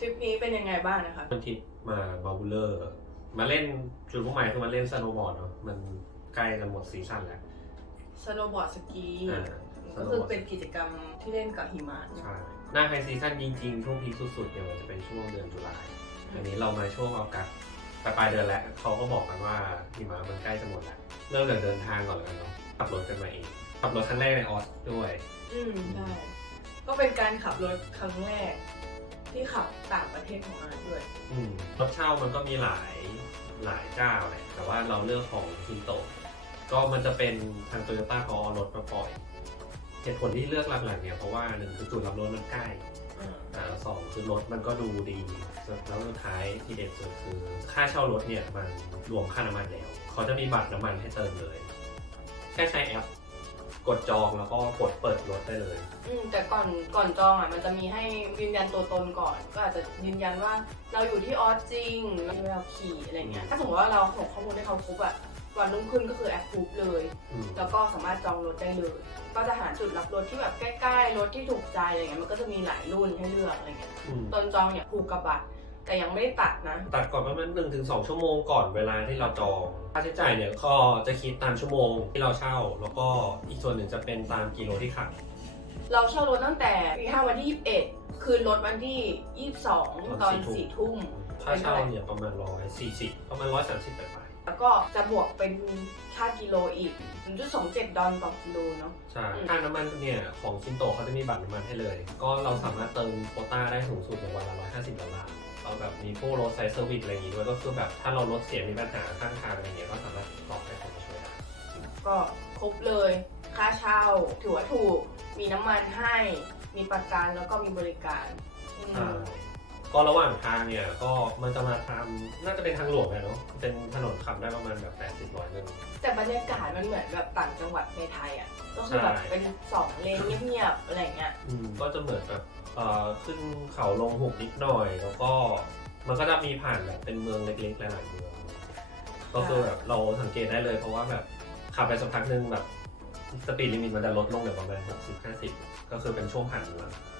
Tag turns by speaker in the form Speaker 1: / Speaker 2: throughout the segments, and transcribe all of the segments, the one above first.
Speaker 1: ทริปนี้เป็นยังไงบ้างนะคะ
Speaker 2: วันทิปมาบาบูเลอร์ มาเล่นจุดมุ่งหมายคือมาเล่นสโนว์บอร์ดเนาะมันใกล้จะหมดซีซั่นแล้ว
Speaker 1: สโนว์บอร์ดสกี
Speaker 2: อ่า
Speaker 1: ก็คือเป็นกิจกรรมที่เล่นกับหิมะเนอะ
Speaker 2: ใช่หน้าไฮซีซั่นจริงๆ ช่วงพีคสุดๆเนี่ยมันจะเป็นช่วงเดือนตุลาอันนี้เรามาช่วงออกัสปลายๆเดือนแล้วเขาก็บอกกันว่าหิมะมันใกล้จะหมดแล้วเริ่มจากเดินทางก่อนแล้วกันเนาะขับรถกันมาเองขับรถครั้งแรกในออสด้วย
Speaker 1: อืมใช่ก็เป็นการขับรถครั้งแรก ที่ขับต่างประเทศของอาร์ตด้วย
Speaker 2: อืมรถเช่ามันก็มีหลายหลายเจ้าแหละแต่ว่าเราเลือกของคินโตะก็มันจะเป็นทางโตโยต้าเขาเอารถมาปล่อยเหตุผลที่เลือกหลักๆเนี่ยเพราะว่าหนึ่งคือจุดรับรถมันใกล้
Speaker 1: อืม
Speaker 2: อ่าสองคือรถมันก็ดูดีแล้วสุดท้ายที่เด็ดสุดคือ ค่าเช่ารถเนี่ยมันรวมค่าน้ำมันแล้วเขาจะมีบัตรน้ำมันให้เติมเลย แค่ใช้แอป กดจองแล้วก็กดเปิดรถได้เลย
Speaker 1: อืมแต่ก่อนก่อนจองอะมันจะมีให้ยืนยันตัวตนก่อน ก็อาจจะยืนยันว่าเราอยู่ที่ออสจริงเราขี่อะไรเงี้ยถ้าสมมติว่าเราส่งข้อมูลให้เขาครบอะวันรุ่งขึ้นก็คือแอปพูบเลย
Speaker 2: อืม
Speaker 1: แล้วก็สามารถจองรถได้เลย ก็จะหาจุดรับรถที่แบบใกล้ๆรถที่ถูกใจอะไรเงี้ยมันก็จะมีหลายรุ่นให้เลือกอะไรเงี้ย
Speaker 2: อืม
Speaker 1: ตอนจองเนี่ยผูกกับบัตร แต่ยังไม่ได้ตัดนะ
Speaker 2: ตัดก่อนประมาณหนึ่งถึงสองชั่วโมงก่อนเวลาที่เราจอง ค่าใช้จ่ายเนี่ยก็จะคิดตามชั่วโมงที่เราเช่า แล้วก็อีกส่วนหนึ่งจะเป็นตามกิโลที่ขับ
Speaker 1: เราเช่ารถตั้งแต่ปีห้าวันที่ 21 คืนรถวันที่ 22 ตอนสี่ทุ่ม
Speaker 2: ค่าเช่าเนี่ยประมาณร้อยสี่สิบประมาณร้อยสามสิบไป
Speaker 1: แล้วก็จะบวกเป็นค่ากิโลอีก0.27 ดอลต่อกิโลเนาะ
Speaker 2: ใช่
Speaker 1: อืม
Speaker 2: ค่าน้ำมันเนี่ย ของชินโตเขาจะมีบัตรน้ำมันให้เลย ก็เราสามารถเติมโควต้าได้สูงสุดในวันละร้อยห้าสิบดอลลาร์เราแบบมีพวกรถไซส์เซอร์วิสอะไรอย่างงี้ด้วยก็คือแบบถ้าเรารถเสียมีปัญหาข้างทางอะไรเงี้ยก็สามารถติดต่อให้คนมาช่วยได้
Speaker 1: ก็ครบเลย ค่าเช่าถือว่าถูก มีน้ำมันให้ มีประกันแล้วก็มีบริการอืม
Speaker 2: อ่า ก็ระหว่างทางเนี่ยก็มันจะมาทำน่าจะเป็นทางหลวงแหละเนาะเป็นถนนขับได้ประมาณแบบแปดสิบร้อยนึง
Speaker 1: แต่บรรยากาศมันเหมือนแบบต่างจังหวัดในไทยอะก็คือแบบ
Speaker 2: ใช่
Speaker 1: เป็นสองเลนเงียบๆอะไรเงี้ย
Speaker 2: อืมก็จะเหมือนแบบเอ่อขึ้นเขาลงหุบนิดหน่อย แล้วก็มันก็จะมีผ่านแบบเป็นเมืองเล็กๆหลายๆเมืองก็คือแบบเราสังเกตได้เลยเพราะว่าแบบขับไปสักพักหนึ่งแบบสปีดลิมิตมันจะลดลงเหลือประมาณ60 50ก็คือเป็นช่วงผ่านเมือง
Speaker 1: อืม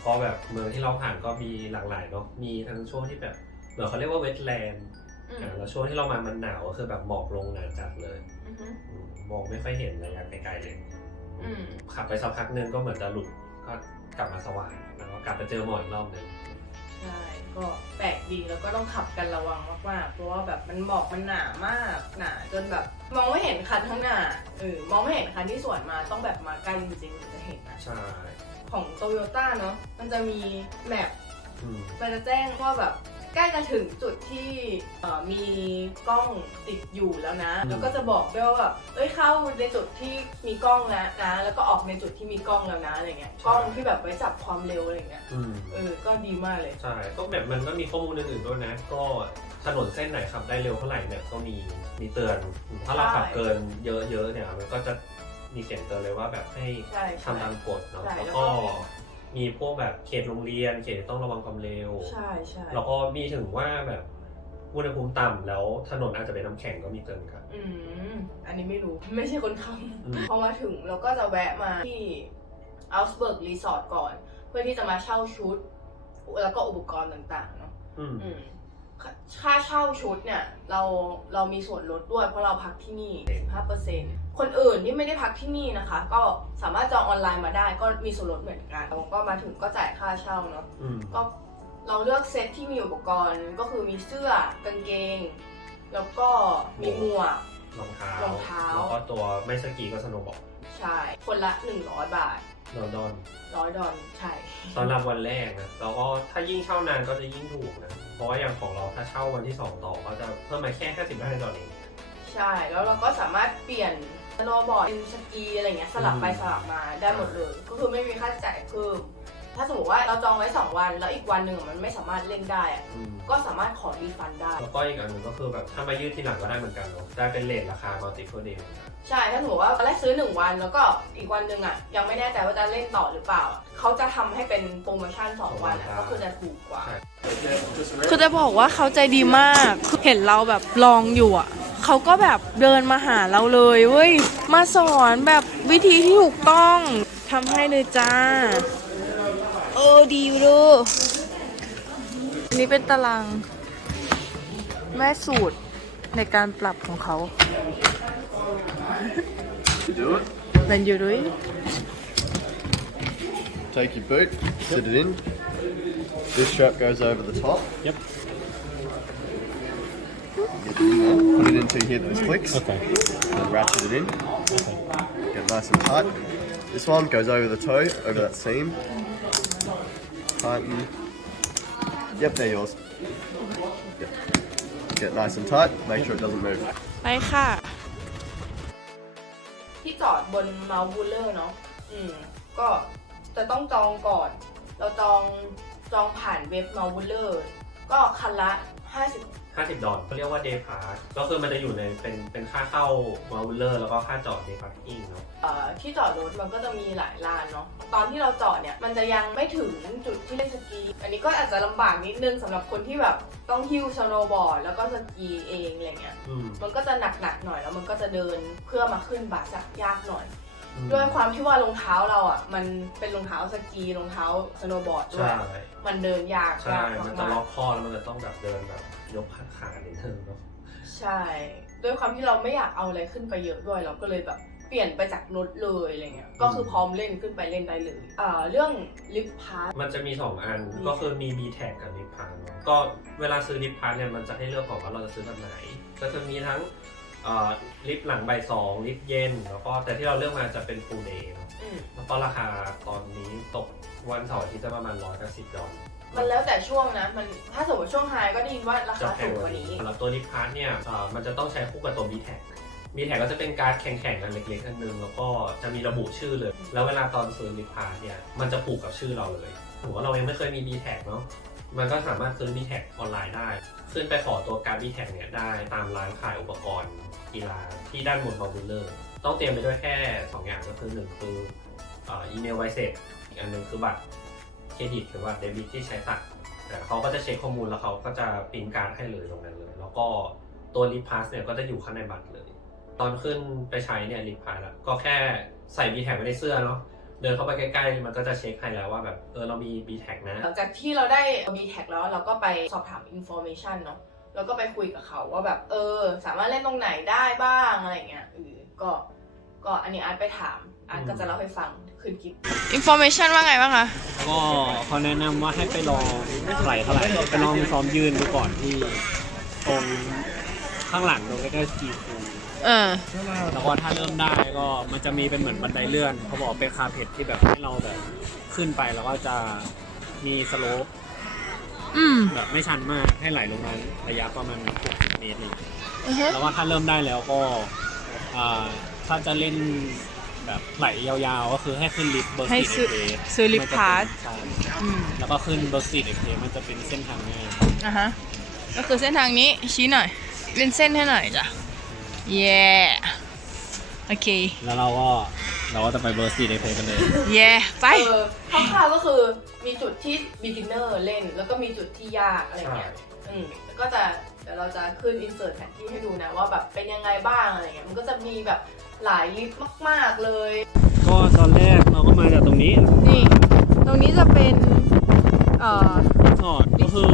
Speaker 2: เพราะแบบเมืองที่เราผ่านก็มีหลากหลายเนาะมีทั้งช่วงที่แบบเหมือนเขาเรียกว่าเวทแลนด์
Speaker 1: อืม
Speaker 2: แล้วช่วงที่เรามามันหนาวก็คือแบบหมอกลงหนาจัดเลย
Speaker 1: อืม
Speaker 2: อืมมองไม่ค่อยเห็นระยะไกลๆเลย
Speaker 1: อืม
Speaker 2: ขับไปสักพักหนึงก็เหมือนจะหลุดก็กลับมาสว่างแล้วก็กลับไปเจอหมอกอีกรอบหนึ่ง
Speaker 1: ใช่ ก็แปลกดีแล้วก็ต้องขับกันระวังมากๆ เพราะว่าแบบมันหมอกมันหนามากหนาจนแบบมองไม่เห็นคันข้างหน้าเออมองไม่เห็นคันที่สวนมาต้องแบบมาใกล้จริงๆถึงจะเห็นนะ
Speaker 2: ใช่
Speaker 1: ของโตโยต้าเนาะมันจะมีแมป
Speaker 2: อืม
Speaker 1: มันจะแจ้งว่าแบบ ใกล้จะถึงจุดที่เอ่อมีกล้องติดอยู่แล้วนะ
Speaker 2: อืม
Speaker 1: แล้วก็จะบอกด้วยว่าแบบเอ้ยเข้าในจุดที่มีกล้องแล้วนะ แล้วก็ออกในจุดที่มีกล้องแล้วนะอะไรเงี้ยกล้องที่แบบไว้จับความเร็วอะไรเงี้ย
Speaker 2: อืม
Speaker 1: เออก็ดีมากเลย
Speaker 2: ใช่ก็แบบมันก็มีข้อมูลอื่นๆด้วยนะ ก็ถนนเส้นไหนขับได้เร็วเท่าไหร่เนี่ยก็มีมีเตือน ถ้าเราขับเกินเยอะๆเนี่ยมันก็จะมีเสียงเตือนเลยว่าแบบให้
Speaker 1: ใช่ใช่
Speaker 2: ทำตามกฎเนาะ
Speaker 1: ใช่
Speaker 2: แล้ว
Speaker 1: แล้วก็
Speaker 2: ก็ มีพวกแบบเขตโรงเรียน เขตที่ต้องระวังความเร็ว
Speaker 1: ใช่ใช่
Speaker 2: แล้วก็มีถึงว่าแบบอุณหภูมิต่ำแล้วถนนอาจจะเป็นน้ำแข็งก็มีเตือนครับ
Speaker 1: อืมอันนี้ไม่รู้ไม่ใช่คนขับ
Speaker 2: อืม
Speaker 1: พอมาถึงเราก็จะแวะมาที่ Outberg Resort ก่อน เพื่อที่จะมาเช่าชุด แล้วก็อุปกรณ์ต่างๆเนาะ
Speaker 2: อืม
Speaker 1: อืมค่า ค่าเช่าชุดเนี่ยเราเรามีส่วนลดด้วยเพราะเราพักที่นี่ 15%คนอื่นที่ไม่ได้พักที่นี่นะคะ ก็สามารถจองออนไลน์มาได้ก็มีส่วนลดเหมือนกันเราก็มาถึงก็จ่ายค่าเช่าเนาะ
Speaker 2: อืม
Speaker 1: ก็เราเลือกเซตที่มีอุปกรณ์ก็คือมีเสื้อกางเกง แล้วก็มีหมวก
Speaker 2: รองเท้าร
Speaker 1: องเท้า
Speaker 2: แล้วก็ตัวไม่สกีก็สโนว์บอร์ด
Speaker 1: ใช่คนละ 100 บาท
Speaker 2: นอนดอน
Speaker 1: ร้อยดอลใช่
Speaker 2: สำหรับวันแรกนะแล้วก็ถ้ายิ่งเช่านานก็จะยิ่งถูกนะ เพราะว่าอย่างของเราถ้าเช่าวันที่ 2 ต่อก็จะเพิ่มมาแค่55ดอลลาร์เอง
Speaker 1: ใช่ แล้วเราก็สามารถเปลี่ยนสโนว์บอร์ดเป็นสกีอะไรเงี้ยสลับไปสลับมาได้หมดเลย ก็คือไม่มีค่าใช้จ่ายเพิ่ม ถ้าสมมติว่าเราจองไว้ 2 วัน แล้วอีกวันหนึ่งมันไม่สามารถเล่นได้อะ
Speaker 2: อืม
Speaker 1: ก็สามารถขอรีฟันได้
Speaker 2: แล้วก็อีกอันหนึ่งก็คือแบบถ้ามายืดทีหลังก็ได้เหมือนกันเนาะได้เป็นเลทราคา multiple day เหมือนกัน
Speaker 1: ใช่ ถ้าสมมติว่าตอนแรกซื้อ 1 วัน แล้วก็อีกวันหนึ่งอะ ยังไม่แน่ใจว่าจะเล่นต่อหรือเปล่าอะเขาจะทำให้เป็นโปรโมชั่น 2 วันอะก็คือจะถูกกว่า
Speaker 3: คือจะบอกว่าเขาใจดีมากคือเห็นเราแบบลองอยู่อะ เขาก็แบบเดินมาหาเราเลยเว้ย มาสอนแบบวิธีที่ถูกต้องทำให้เลยจ้า เออดีอยู่เดูอันนี้เป็นตาราง แม่สูตรในการปรับของเขา
Speaker 4: You do it.
Speaker 3: เป็นยูรุย
Speaker 4: Take your boot, sit it in. This strap goes over the top.
Speaker 5: Yep.
Speaker 4: Get it in there. Put it into here that this clicks.
Speaker 5: Okay.
Speaker 4: And ratchet it in. Get nice and tight. This one goes over the toe, over that seam. Tighten. Yep, they're yours. Yep. Get nice and tight. Make sure it doesn't move.
Speaker 3: ไปค่ะ
Speaker 1: ที่จอดบนเมาส์บูลเลอร์เนาะ อืม ก็จะต้องจองก่อน เราจองจองผ่านเว็บเมาส์บูลเลอร์ ก็คันละ 50
Speaker 2: 50 ดอลเขาเรียกว่า day pass ก็คือมันจะอยู่ในเป็นเป็นค่าเข้ามาวิลเลอร์แล้วก็ค่าจอด day parking เนาะ
Speaker 1: เอ่อที่จอดรถมันก็จะมีหลายลานเนาะตอนที่เราจอดเนี่ยมันจะยังไม่ถึงจุดที่เล่นสกี อันนี้ก็อาจจะลำบากนิดนึงสำหรับคนที่แบบต้องหิ้วสโนว์บอร์ดแล้วก็สกีเองอะไรเงี้ย
Speaker 2: อืม
Speaker 1: มันก็จะหนักๆหน่อยแล้วมันก็จะเดินเพื่อมาขึ้นบาสักยากหน่อย
Speaker 2: อืม
Speaker 1: ด้วยความที่ว่ารองเท้าเราอะมันเป็นรองเท้าสกีรองเท้าสโนว์บอร์ดด้วย
Speaker 2: ใช่
Speaker 1: มันเดินยาก
Speaker 2: ใช่
Speaker 1: ยาก
Speaker 2: มันจะ
Speaker 1: มา
Speaker 2: ล็อกกข้อแล้วมันจะต้องแบบเดินแบบยกขานิดนึงเนาะ
Speaker 1: ๆใช่ ด้วยความที่เราไม่อยากเอาอะไรขึ้นไปเยอะด้วยเราก็เลยแบบเปลี่ยนไปจากรถเลยอะไรเงี้ยก็คือพร้อมเล่นขึ้นไปเล่นได้เลยอ่าเรื่องลิฟต์พาส
Speaker 2: มันจะมี 2 อัน
Speaker 1: มี
Speaker 2: ก็คือมี b t a g กับ Lip p a s เนาะก็เวลาซื้อ Lip p a s เนี่ยมันจะให้เลือกก่อนว่าเราจะซื้อแบบไหน ก็จะมีทั้งเอ่อ ลิฟต์หลังใบายสองลิฟต์เย็น แล้วก็แต่ที่เราเลือกมาจะเป็น full day เนอะ
Speaker 1: อืม
Speaker 2: แล้วก็ราคาตอนนี้ตกวันเสาร์อาทิตย์จะประมาณร้อยกับสิบดอล
Speaker 1: มันแล้วแต่ช่วงนะ มันถ้าสมมติช่วงไฮก็ได้ยินว่ารา
Speaker 2: จะ
Speaker 1: คา
Speaker 2: แพ
Speaker 1: สู
Speaker 2: ง
Speaker 1: ง
Speaker 2: ก
Speaker 1: ก
Speaker 2: ว่า
Speaker 1: ว่า
Speaker 2: นี้
Speaker 1: นี้
Speaker 2: สำหรับตัวลิฟพาร์ทเนี่ยเอ่อมันจะต้องใช้คู่กับตัว b t a g b t a g ก็จะเป็นการ์ดแข็งๆอันเล็กๆอันนึง แล้วก็จะมีระบุชื่อเลย แล้วเวลาตอนซื้อลิฟพาร์ทเนี่ย มันจะผูกกับชื่อเราเลยถือว่าเรายังไม่เคยมี b t a g เนาะ มันก็สามารถซื้อ b t a g ออนไลน์ได้ขึ้นไปขอตัวการ์ด b t a g เนี่ยได้ตามร้านขายอุปกรณ์กีฬาที่ด้านบนบอลบูลเลอร์ ต้องเตรียมไปด้วยแค่ 2 อย่างก็คือหนึ่งคืออีเมลไวเสร็จอีกอันหนึ่งคือบัตรเครดิตหรือว่าเดบิตที่ใช้ตัดแต่เขาก็จะเช็คข้อมูลแล้วเขาก็จะปริ้นการ์ดให้เลยตรงนั้นเลย แล้วก็ตัวลิพาสเนี่ยก็จะอยู่ข้างในบัตรเลย ตอนขึ้นไปใช้เนี่ยลิพาสก็แค่ใส่บีแท็กไว้ในเสื้อเนาะ เดินเข้าไปใกล้ๆ มันก็จะเช็คให้แล้วว่าแบบเออเรามีบีแท็กนะ
Speaker 1: หลังจากที่เราได้ b t a g แล้วเราก็ไปสอบถาม information เนาะแล้วก็ไปคุยกับเขาว่าแบบเออ สามารถเล่นตรงไหนได้บ้างอะไรเงี้ยเออก็ก็อันนี้อาร์ตไปถามอาร์ตก็จะเล่าให้ฟังคืนคลิป
Speaker 3: อินโฟเมชันว่าไงบ้างคะ
Speaker 5: ก็เขาแนะนำว่าให้ไปลองไหลเท่าไหร่ไปลองซ้อมยืนดูก่อนที่ตรงข้างหลังตรงใกล้ๆสกีคู
Speaker 3: เออ
Speaker 5: แล้วก็ถ้าเริ่มได้ก็มันจะมีเป็นเหมือนบันไดเลื่อน เขาบอกว่าเป็นคาเพทที่แบบให้เราแบบขึ้นไปแล้วก็จะมีสโลป
Speaker 3: อืม
Speaker 5: แบบไม่ชันมากให้ไหลลงมาระยะประมาณ60เมตรนี่
Speaker 3: อือฮึ
Speaker 5: แล้วว่าถ้าเริ่มได้แล้วก็อ่าถ้าจะเล่นแบบไหลยาวๆ ก็คือให้ขึ้นลิฟต์เบอร์
Speaker 3: ให้
Speaker 5: สี่
Speaker 3: ซื้อ
Speaker 5: เอ
Speaker 3: ซื้อลิฟต์พาส
Speaker 5: ใช่
Speaker 3: อืม
Speaker 5: แล้วก็ขึ้นเบอร์สี่เอมันจะเป็นเส้นทางง่าย
Speaker 3: อะฮะ ก็คือเส้นทางนี้ชี้หน่อยเป็นเส้นให้หน่อยจ้ะ เย้โอเค
Speaker 5: แล้วเราก็เราก็จะไปเบอร์สี่เอกันเลย
Speaker 3: เย้ไป
Speaker 1: เออคร่าวๆก็คือมีจุดที่ beginner เล่น แล้วก็มีจุดที่ยากอะไรเงี้ยอืมแล้วก็จะเดี๋ยวเราจะขึ้น insert แผนที่ให้ดูนะว่าแบบเป็นยังไงบ้างอะไรเงี้ยมันก็จะมีแบบหลายลิฟต์มาก ๆเลย
Speaker 5: ก็ตอนแรกเราก็มาจากตรงนี้
Speaker 3: นี่ ตรงนี้จะเป็น เอ่อ
Speaker 5: จอดก็คือ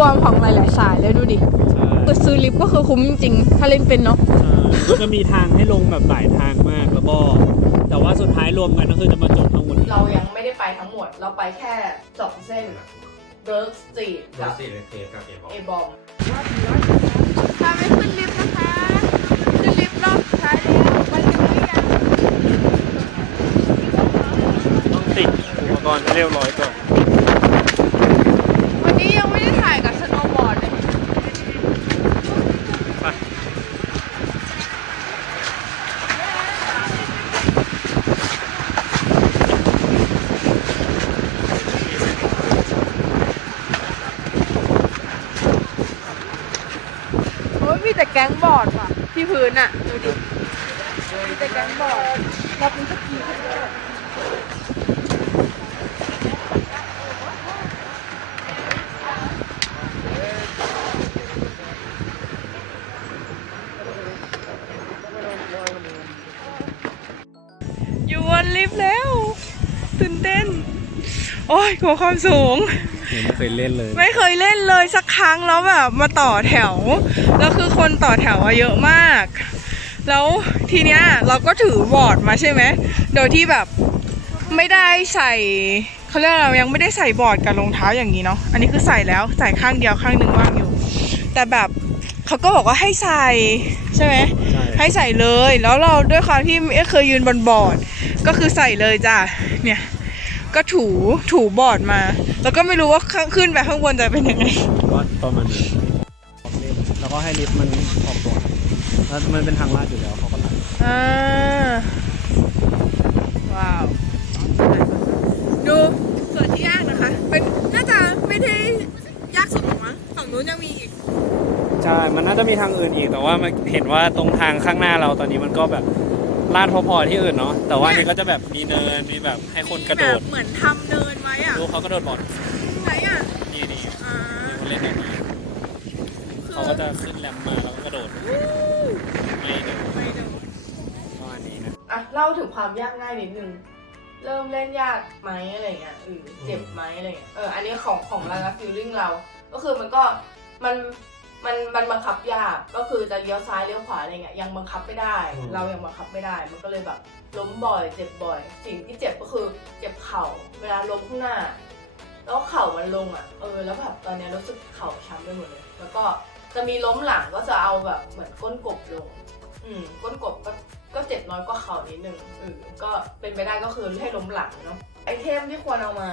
Speaker 3: วมของหลายๆสายเลยดูดิ
Speaker 5: ใช่
Speaker 3: คือซื้อลิฟต์ก็คือคุ้มจริงๆถ้าเล่นเป็นเนาะ
Speaker 5: ใช่ก็จะมีทางให้ลงแบบหลายทางมากแล้วก็ แต่ว่าสุดท้ายรวมกันก็คือจะมาจบทั้งหมดนี้
Speaker 1: เรายังไม่ได้ไปทั้งหมด เราไปแค่สองเส้น Berk Street
Speaker 2: เบอ
Speaker 1: กับ
Speaker 2: ร์สี่เอกับเอบอก
Speaker 1: A b o m
Speaker 3: ถ้าไม่ขึ้นลิฟต์นะคะขึ้นลิฟต์รอบสุดท้ายแล้วไปกันหรือยัง
Speaker 5: ต้องติดอุปกรณ์ให้เรียบร้อยก่อน
Speaker 3: วัน มีแต่แก๊งบอดว่ะที่พื้นอะดูดิมีแต่แก๊งบอดเราเป็นสักกี่คนอยู่บนลิฟต์แล้ว ตื่นเต้น โอ้ยกลัวความสูง
Speaker 5: ไม่เคยเล่นเลย
Speaker 3: ไม่เคยเล่นเลยสักครั้งแล้วแบบมาต่อแถว แล้วคือคนต่อแถวอะเยอะมาก แล้วทีเนี้ยเราก็ถือบอร์ดมาใช่ไหม โดยที่แบบไม่ได้ใส่เขาเรียกอะไรยังไม่ได้ใส่บอร์ดกับรองเท้าอย่างนี้เนาะ อันนี้คือใส่แล้วใส่ข้างเดียวข้างหนึ่งว่างอยู่ แต่แบบเขาก็บอกว่าให้ใส่ใช่ไหม
Speaker 5: ใช่
Speaker 3: ให้ใส่เลยแล้วเราด้วยความที่ไม่เคยยืนบนบอร์ด ก็คือใส่เลยจ้ะเนี่ยก็ถูถูบอร์ดมา แล้วก็ไม่รู้ว่าข้างขึ้นไปข้างบนจะเป็นยังไง
Speaker 5: ก็ประมาณนี้อ ให้ลิฟต์มันออกตัวแล้วมันเป็นทางลาดอยู่แล้วเขาก็ไหล
Speaker 3: อ่าว้าว ดูส่วนที่ยากนะคะ เป็นน่าจะไม่ได้ยากสุดหรอกมั้งฝั่งนู้นยังมีอีก
Speaker 5: ใช่ มันน่าจะมีทางอื่นอีก แต่ว่ามันเห็นว่าตรงทางข้างหน้าเราตอนนี้มันก็แบบลาดพอๆที่อื่นเนาะ แต่ว่าอันนี่ก็จะแบบมีเนิน มีแบบให้คนกระโด
Speaker 3: แบ
Speaker 5: ด
Speaker 3: บเหมือนทำเนินไว้อะ
Speaker 5: ดูเขากระโดดบอล
Speaker 3: ไหนอะ
Speaker 5: นี่นี่
Speaker 3: อ่า
Speaker 5: เขาเล่นแบบนี้
Speaker 3: คือ
Speaker 5: เขาก็จะขึ้นแรมมาแล้วก็กระโดดไม่เดิน
Speaker 3: ไม่ดู
Speaker 5: ประมาณนี้นะ
Speaker 1: อะเล่าถึงความยากง่ายนิดนึง เริ่มเล่นยากไหมอะไรเงี้ยเออเจ็บไหมอะไรเงี้ยเอออันนี้ของของเรานะฟิลลิ่งเรา ก็คือมันก็มันมันมันบังคับยากก็คือจะเลี้ยวซ้ายเลี้ยวขวาอะไรเงี้ยยังบังคับไม่ได้
Speaker 2: อืม
Speaker 1: เรายังบังคับไม่ได้ มันก็เลยแบบล้มบ่อย เจ็บบ่อย สิ่งที่เจ็บก็คือเจ็บเข่าเวลาล้มข้างหน้า แล้วเข่ามันลงอะเออแล้วแบบตอนเนี้ยรู้สึกเข่าช้ำไปหมดเลย แล้วก็ จะมีล้มหลังก็จะเอาแบบเหมือนก้นกบลง อืมก้นกบก็ก็เจ็บน้อยกว่าเข่านิดนึงเออก็เป็นไปได้ก็คือให้ล้มหลังเนาะไอเทมที่ควรเอามา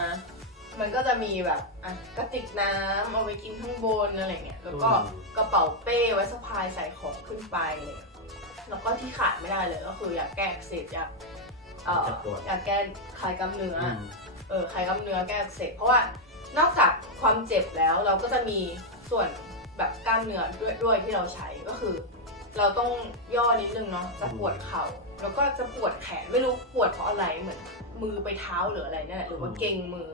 Speaker 1: มันก็จะมีแบบอะกระติกน้ำเอาไว้กินข้างบนอะไรเงี้ยแล้วก็
Speaker 2: อืม
Speaker 1: กระเป๋าเป้ไว้สะพายใส่ของขึ้นไปอะไรเลยแล้วก็ที่ขาดไม่ได้เลยก็คืออยากแก้อักเสบอยากเอ่อ
Speaker 2: เจ็บปวด
Speaker 1: อยากแก้คลายกล้ามเนื้ออ
Speaker 2: อืม
Speaker 1: เออคลายกล้ามเนื้อแก้อักเสบเพราะว่านอกจากความเจ็บแล้วเราก็จะมีส่วน แบบกล้ามเนื้อด้วยด้วยที่เราใช้ก็คือ เราต้องย่อนิดนึงเนาะจะปวดเข่า แล้วก็จะปวดแขนไม่รู้ปวดเพราะอะไรเหมือน มือไปเท้าหรืออะไรนั่นแหละหรือว่าเกร็งมือ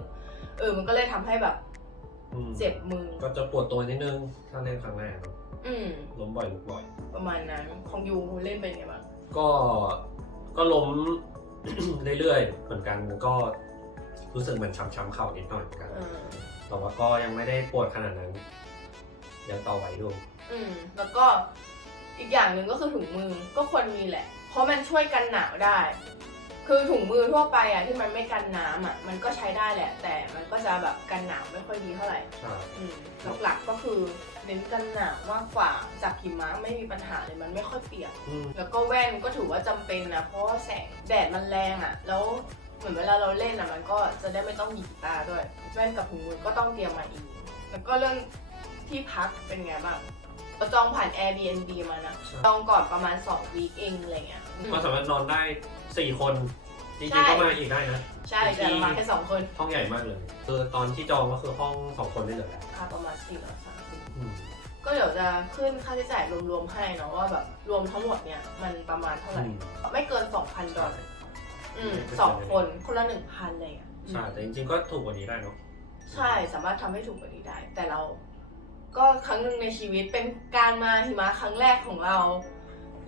Speaker 1: เออมันก็เลยทำให้แบบ
Speaker 2: อืม
Speaker 1: เจ็บมือ
Speaker 2: ก็จะปวดตัวนิดนึงถ้าเล่นครั้งแรกเนอะ
Speaker 1: อืม
Speaker 2: ล้มบ่อยลุกบ่อย
Speaker 1: ประมาณนั้นของยูเล่นเป็นไงบ้าง
Speaker 2: ก็ก็ล้มเรื่อยๆเหมือนกันก็รู้สึกเหมือนช้ำๆเข่านิดหน่อยเหมือนกัน
Speaker 1: เออ
Speaker 2: แต่ว่าก็ยังไม่ได้ปวดขนาดนั้น ยังต่อไหวอยู่
Speaker 1: อืมแล้วก็อีกอย่างหนึ่งก็คือถุงมือก็ควรมีแหละ เพราะมันช่วยกันหนาวได้ คือถุงมือทั่วไปอะที่มันไม่กันน้ำอะมันก็ใช้ได้แหละ แต่มันก็จะแบบกันหนาวไม่ค่อยดีเท่าไหร่
Speaker 2: ใช่
Speaker 1: อืมหลักๆก็คือเน้นกันหนาวมากกว่าจากหิมะไม่มีปัญหาเลยมันไม่ค่อยเปียก
Speaker 2: อืม
Speaker 1: แล้วก็แว่นก็ถือว่าจำเป็นนะ เพราะว่าแสงแดดมันแรงอะ แล้วเหมือนเวลาเราเล่นอะมันก็จะได้ไม่ต้องหยีตาด้วย แว่นกับถุงมือก็ต้องเตรียมมาอีก แล้วก็เรื่อง ที่พักเป็นไงบ้างเราจองผ่าน Airbnb มานะจองก่อนประมาณ2วีคเองอะไรเงี้ยอืม
Speaker 2: ก็สามารถนอนได้สี่คนจ
Speaker 1: ใช่
Speaker 2: ริงๆก็มาอีกได้นะ
Speaker 1: ใช่แต่เรามาแค่สองคน
Speaker 2: ห้องใหญ่มากเลยคือตอนที่จองก็คือห้องสองคนได้เลยแหละ
Speaker 1: ค่าประมาณสี่ร้อยสามสิบ
Speaker 2: อืม
Speaker 1: ก็เดี๋ยวจะขึ้นค่าใช้จ่ายรวมๆให้เนาะว่าแบบรวมทั้งหมดเนี่ยมันประมาณเท่าไหร่ ไม่เกิน 2,000ดอลลาร์อืมสองคนคนละหนึ่งพันเลยอะ
Speaker 2: ใช่แต่จริงๆก็ถูกกว่านี้ได้เนาะ
Speaker 1: ใช่สามารถทำให้ถูกกว่านี้ได้ แต่เรา ก็ครั้งหนึ่งในชีวิตเป็นการมาหิมะครั้งแรกของเรา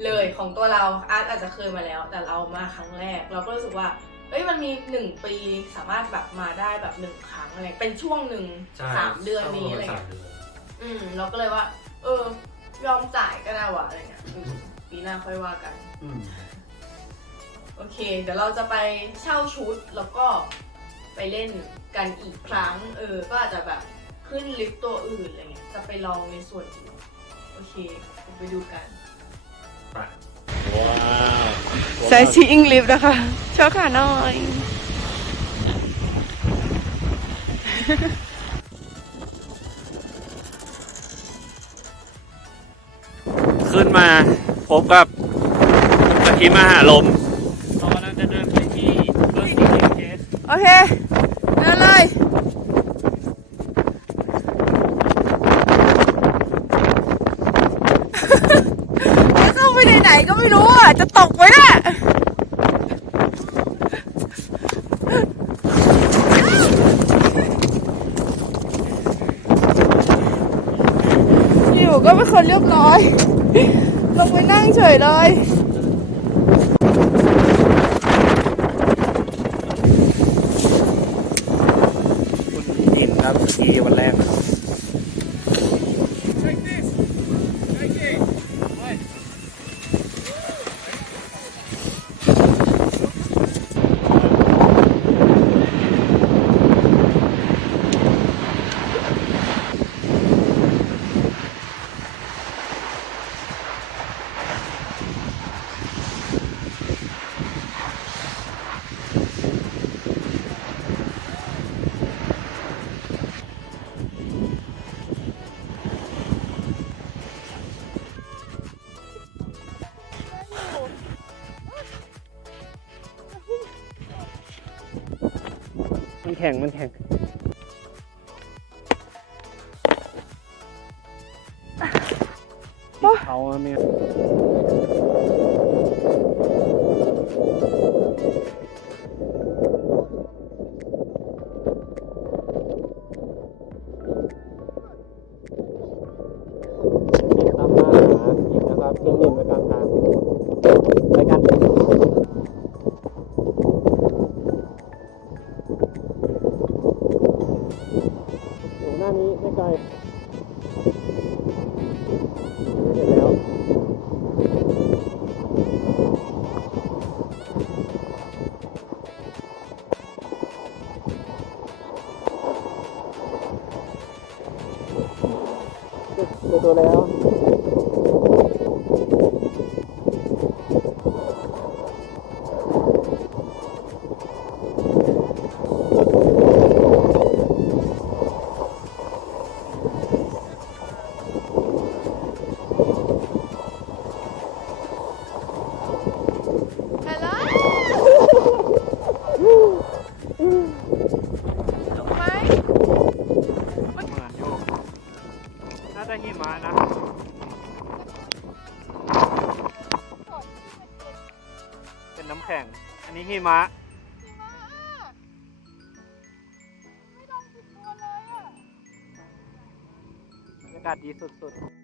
Speaker 1: เลยของตัวเราอาร์ตอาจจะเคยมาแล้ว แต่เรามาครั้งแรก เราก็รู้สึกว่าเอ้ยมันมีหนึ่งปีสามารถแบบมาได้แบบหนึ่งครั้งอะไรเป็นช่วงหนึ่ง
Speaker 2: ใช่
Speaker 1: สามเดือนนี้อะไร
Speaker 2: สา
Speaker 1: เงี้
Speaker 2: ม
Speaker 1: ย
Speaker 2: เดือน
Speaker 1: อืม เราก็เลยว่า เออ ยอมจ่ายก็ได้วะอะไรเงี้ยอืมปีหน้าค่อยว่ากัน
Speaker 2: อืม
Speaker 1: โอเค เดี๋ยวเราจะไปเช่าชุดแล้วก็ไปเล่นกันอีกครั้ง เออ ก็อาจจะแบบ ขึ้นลิฟต์ตัวอื่นอะไรเงี้ยจะไปลองในส่วนอื่นโอเคเดี๋ยวไปดูกัน
Speaker 2: ไป
Speaker 5: ว้าว
Speaker 3: ใช้ซีอิงลิฟต์นะคะชอบขาหน่อย
Speaker 5: ขึ้นมาพบกับตะกี้มหาลม เรากำลังจะเดินไปที่เบอร์สี่เคส
Speaker 3: โอเค เดินเลย จะเข้าไปไหนๆก็ไม่รู้อะ จะตกไว้น่ะอยู่ก็เป็นคนเรียบร้อย ลงไปนั่งเฉยเลย
Speaker 2: ข็งมันแข็งติดเขาอะเนี่ย ตัวแล้ว น่หิมะนะ เป็นน้ำแข็ง อันนี้หิมะ บรรยากาศดีสุดๆ